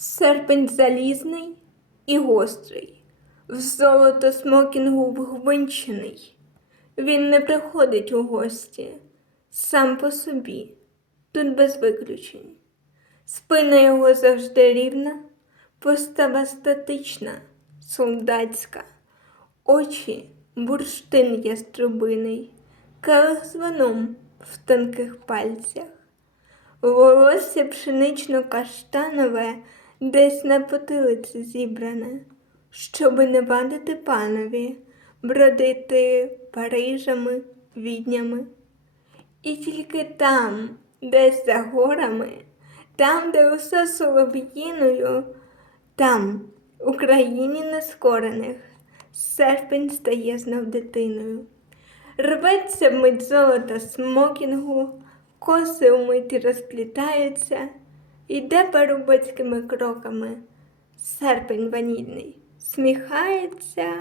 Серпень залізний і гострий, в золото смокінгу вгвинчений. Він не приходить у гості, сам по собі, тут без виключень. Спина його завжди рівна, постава статична, солдатська, очі бурштин яструбиний, келих з в тонких пальцях. Волосся пшенично-каштанове десь на потилиці зібране, щоби не вадити панові, бродити Парижами, віднями. І тільки там, десь за горами, там, де усе солов'їною, там, у країні нескорених, серпень стає знов дитиною. Рветься вмить золота смокінгу, коси умиті розплітаються, іде парубоцькими кроками. Серпень ванільний, сміхається,